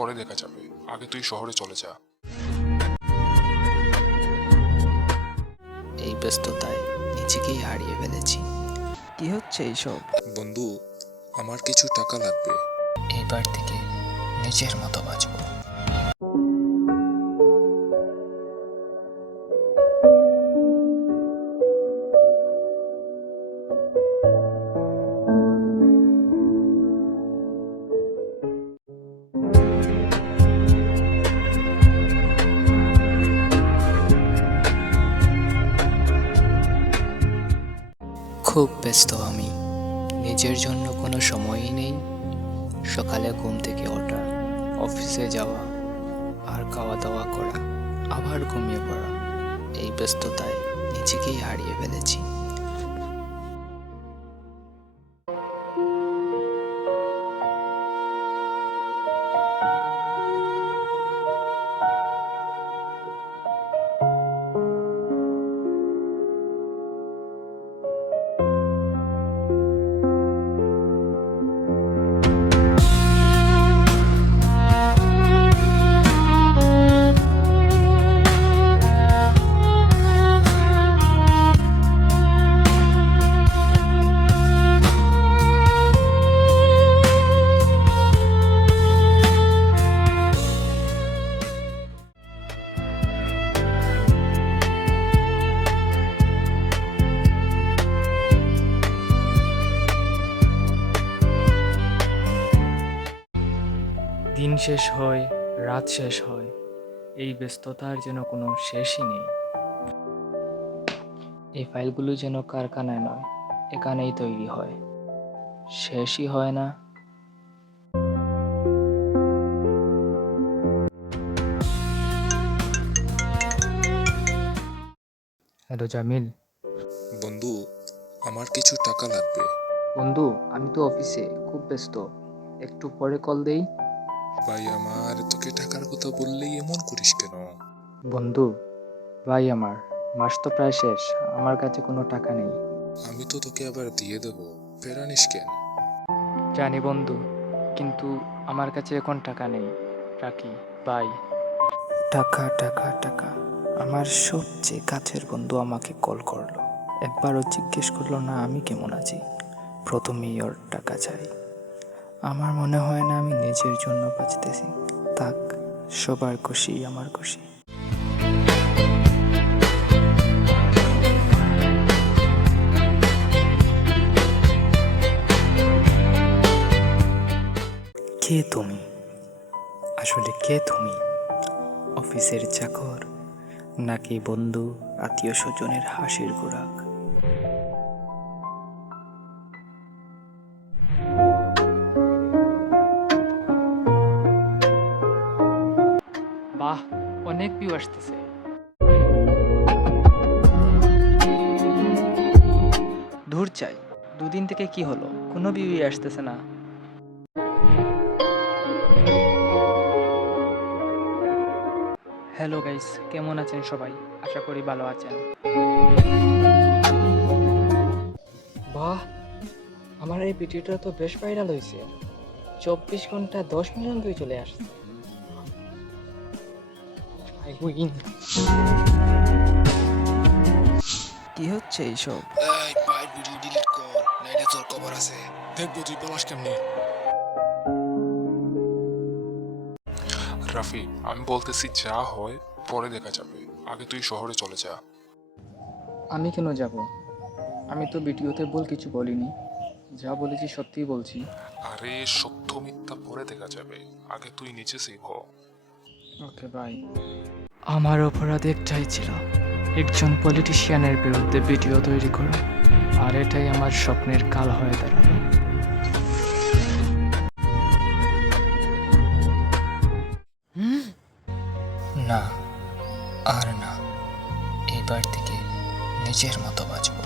পরে দেখা যাবে, আগে তুই শহরে চলে যা। এই ব্যস্ততায় নিজেকেই হারিয়ে ফেলেছি। কি হচ্ছে এইসব? বন্ধু, আমার কিছু টাকা লাগবে। এইবার থেকে নিজের মতো বাঁচবো। খুব ব্যস্ত আমি, নিজের জন্য কোনো সময়ই নেই। সকালে ঘুম থেকে ওঠা, অফিসে যাওয়া, আর খাওয়া দাওয়া করা, আবার ঘুমিয়ে পড়া। এই ব্যস্ততায় নিজেকেই হারিয়ে ফেলেছি। দিন শেষ হয়, রাত শেষ হয়, এই ব্যস্ততার যেন কোনো শেষই নেই। এই ফাইলগুলো যেন কারখানায় নয়, এখানেই তৈরি হয়, শেষই হয় না। হ্যালো জামিল। বন্ধু, আমার কিছু টাকা লাগবে। বন্ধু, আমি তো অফিসে খুব ব্যস্ত, একটু পরে কল দেই। ভাই আমার, তোকে টাকার কথা বললেই এমন করিস কেন? বন্ধু, ভাই আমার, মাস তো প্রায় শেষ, আমার কাছে কোনো টাকা নেই। আমি তো তোকে আবার দিয়ে দেবো, ফেরানিস কেন? জানি বন্ধু, কিন্তু আমার কাছে এখন টাকা নেই। রাখি, বাই। টাকা টাকা টাকা, আমার সবচেয়ে কাছের বন্ধু আমাকে কল করলো, একবারও জিজ্ঞেস করলো না আমি কেমন আছি। প্রথমেই ওর টাকা চাই। আমার মনে হয় না আমি নিজের জন্য বাঁচতেছি। থাক, সবার খুশি আমার খুশি। কে তুমি? আসলে কে তুমি? অফিসের চাকর, নাকি বন্ধু, আত্মীয় স্বজনের হাসির গোড়াক? বাহ, অনেক ভিউ আসতেছে। ধুর চাই, দুদিন থেকে কি হলো, কোনো ভিউই আসতেছে না। হ্যালো গাইস, কেমন আছেন সবাই? আশা করি ভালো আছেন। বাহ, আমার এই ভিডিওটা তো বেশ ভাইরাল হয়েছে। 24 ঘন্টা 10 মিলিয়ন ভিউ চলে আসছে। I win. কি হচ্ছে এইসব? এই ভাই, ভিডিও ডিলিট কর, নাইলে তোর খবর আছে। দেখবো তুই পলাশ কেমনে। রাফি, আমি বলতেছি যা হয় পরে দেখা যাবে, আগে তুই শহরে চলে যা। আমি কেন যাব? আমি তো ভিডিওতে ভুল কিছু বলিনি, যা বলেছি সত্যিই বলছি। আরে সত্য মিথ্যা পরে দেখা যাবে, আগে তুই নিচে সেভ হ। Okay bye. আমার অপরাধ একটাই ছিল, একজন পলিটিশিয়ানের বিরুদ্ধে ভিডিও তৈরি করা, আর এটাই আমার স্বপ্নের কাল হয়ে দাঁড়ালো। না, আর না, এইবার থেকে নিজের মতো বাঁচবো।